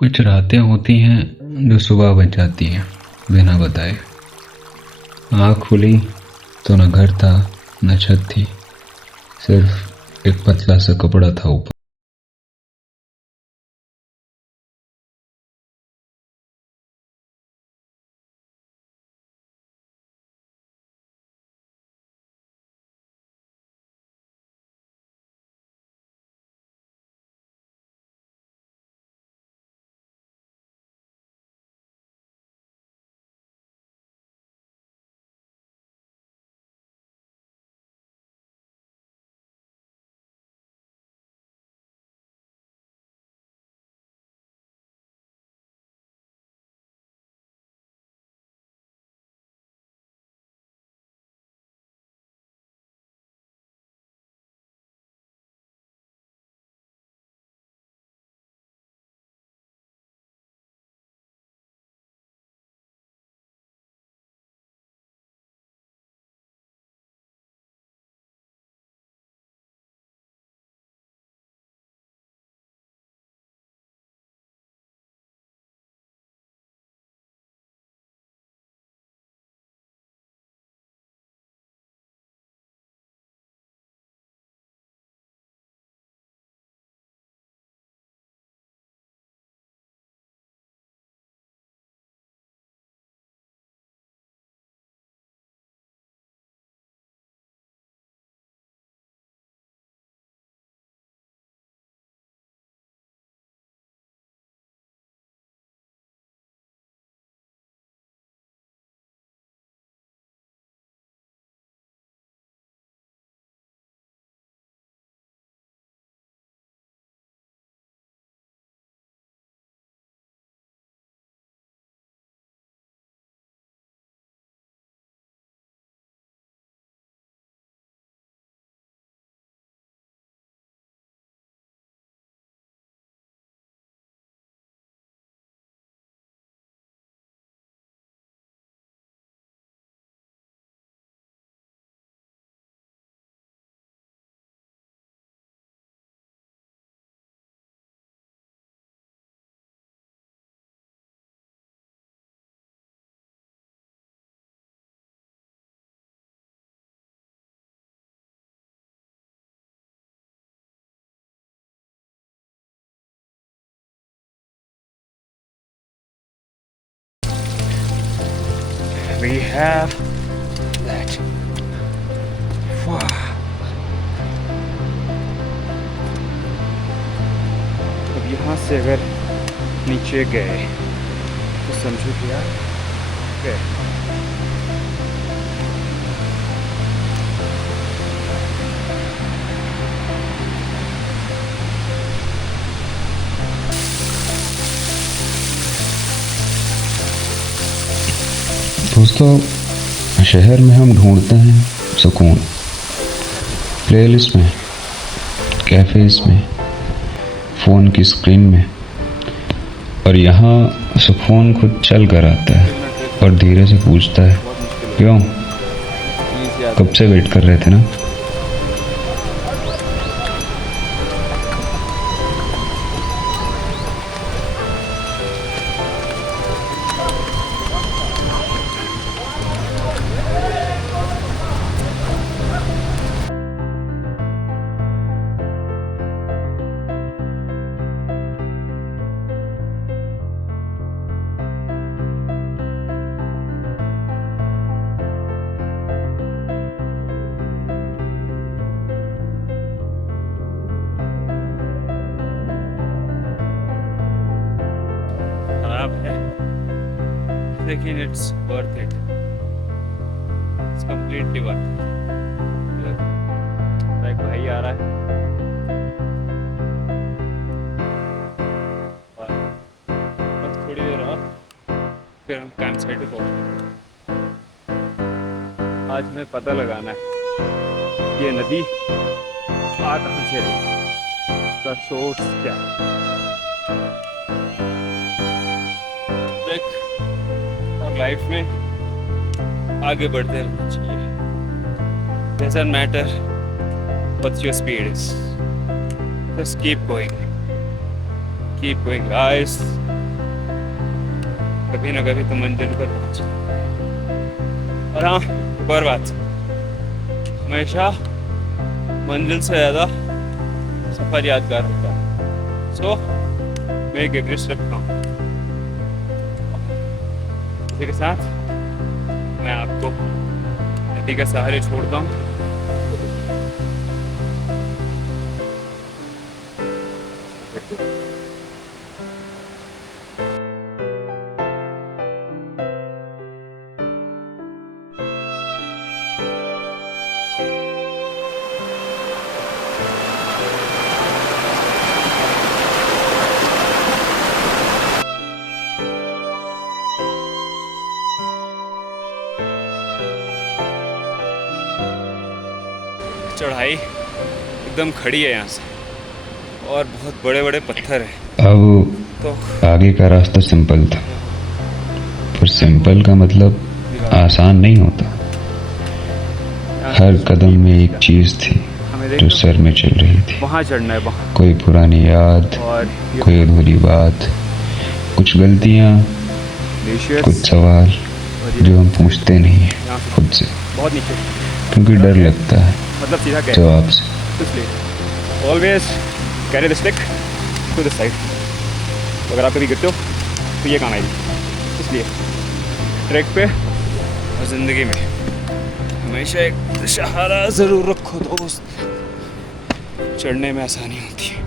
कुछ रातें होती हैं जो सुबह बज जाती हैं बिना बताए। आँख खुली तो न घर था न छत थी, सिर्फ एक पतला सा कपड़ा था ऊपर। We have that. Wow. अब यहाँ से अगर नीचे गए तो समझो कि यार गए। दोस्तों, शहर में हम ढूंढते हैं सुकून, प्लेलिस्ट में, कैफ़ेज़ में, फ़ोन की स्क्रीन में, और यहाँ सुकून खुद चल कर आता है और धीरे से पूछता है, क्यों? कब से वेट कर रहे थे ना? खराब है लेकिन it's worth it, it's completely worth it. एक भाई आ रहा है और बस थोड़ी देर और फिर हम कैंप साइट पे पहुँचेंगे। आज हमें पता लगाना है ये नदी आ कहाँ से रही, इसका सोर्स क्या है। और लाइफ में आगे बढ़ते रहना चाहिए। Doesn't matter what your speed is, just keep going guys. कभी ना कभी तो मंजिल पर पहुंचे। और हाँ, एक और बात, हमेशा मंजिल से ज़्यादा सफ़र यादगार होता है। सो मैं एक एवरेस्ट रखता हूँ। इसी के साथ मैं आपको नदी के सहारे छोड़ता हूँ। चढ़ाई एकदम खड़ी है यहाँ से और बहुत बड़े बड़े पत्थर हैं। अब तो आगे का रास्ता सिंपल था, पर सिंपल का मतलब आसान नहीं होता। हर कदम में एक चीज थी जो सर में चल रही थी। वहाँ चढ़ना है, वहाँ। कोई पुरानी याद, और कोई अधूरी बात, कुछ गलतियाँ, कुछ सवाल जो हम पूछते नहीं हैं खुद से, बहुत नीचे, क्योंकि डर लगता है मतलब सीधा कह जवाब से। इसलिए always carry the stick to the side. अगर आप कभी गिरते हो तो ये काम आएगी। इसलिए ट्रैक पे और ज़िंदगी में हमेशा एक सहारा ज़रूर रखो दोस्त, चढ़ने में आसानी होती है।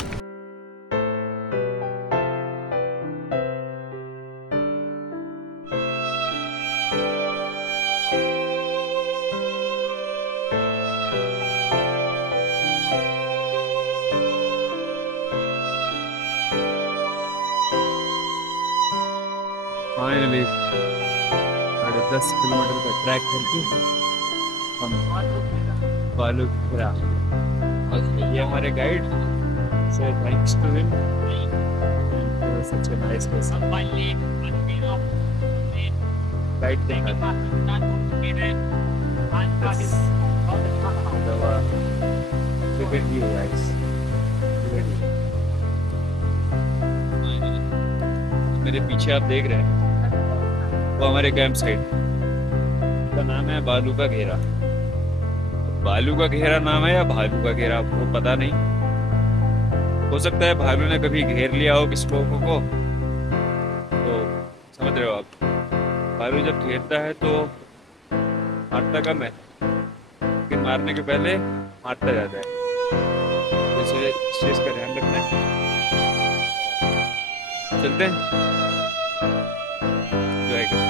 फाइनली 10.5 किलोमीटर का ट्रैक करके हम बालू की तरह, और ये हमारे गाइड से thanks to him, such a nice person. Guide देखा मेरे पीछे आप देख रहे हैं वो हमारे कैंप साइट का नाम है बालू का घेरा। बालू का घेरा नाम है या भालू का घेरा वो पता नहीं, हो सकता है भालू ने कभी घेर लिया हो किसी लोगों को, तो समझ रहे हो आप। भालू जब घेरता है तो मारता कम है, लेकिन मारने के पहले मारता जाता है। जैसे इस चीज़ का ध्यान रखना है। चलते हैं, एंजॉय करें।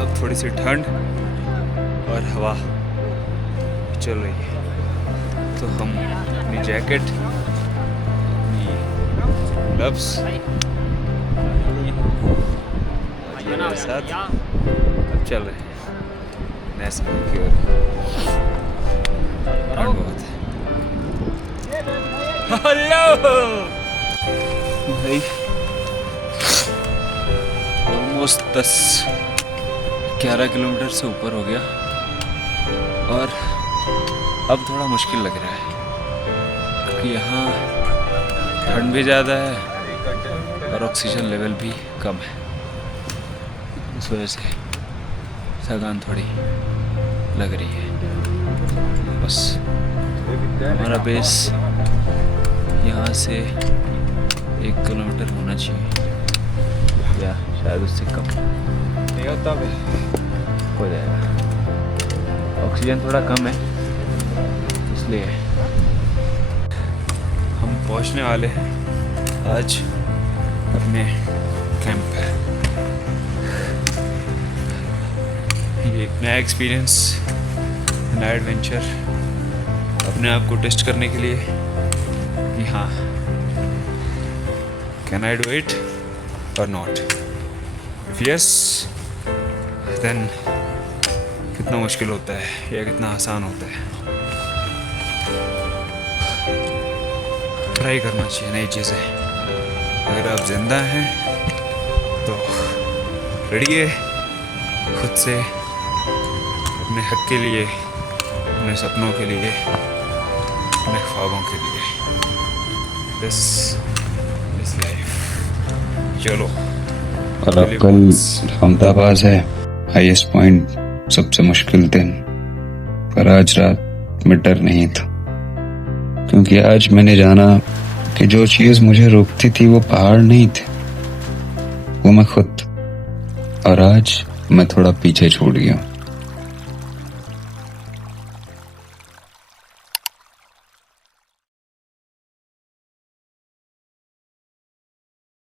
अब थोड़ी सी ठंड और हवा चल रही है, तो हम अपनी जैकेट, अपनी ग्लव्स मेरे साथ अब चल रहे हैं नेशनल की ओर। ठंड बहुत है। हेलो भाई, ऑलमोस्ट 10-11 किलोमीटर से ऊपर हो गया और अब थोड़ा मुश्किल लग रहा है, क्योंकि यहाँ ठंड भी ज़्यादा है और ऑक्सीजन लेवल भी कम है। इस वजह से थकान थोड़ी लग रही है। बस हमारा बेस यहाँ से 1 किलोमीटर होना चाहिए या शायद उससे कम नहीं होता, हो जाएगा। ऑक्सीजन थोड़ा कम है इसलिए। हम पहुंचने वाले हैं आज अपने कैंप पर। ये एक नया एक्सपीरियंस, नया एडवेंचर, अपने आप को टेस्ट करने के लिए कि हाँ, कैन आई डू इट और नॉट। इफ यस, then कितना मुश्किल होता है या कितना आसान होता है। ट्राई करना चाहिए नई चीज़ें। अगर आप जिंदा हैं तो लड़िए खुद से, अपने हक के लिए, अपने सपनों के लिए, अपने ख्वाबों के लिए। This is life. चलो। और अब कल अहमदाबाद है, हाईएस्ट पॉइंट, सबसे मुश्किल दिन। पर आज रात में डर नहीं था, क्योंकि आज मैंने जाना कि जो चीज मुझे रोकती थी वो पहाड़ नहीं थे, वो मैं खुद। और आज मैं थोड़ा पीछे छूट गया।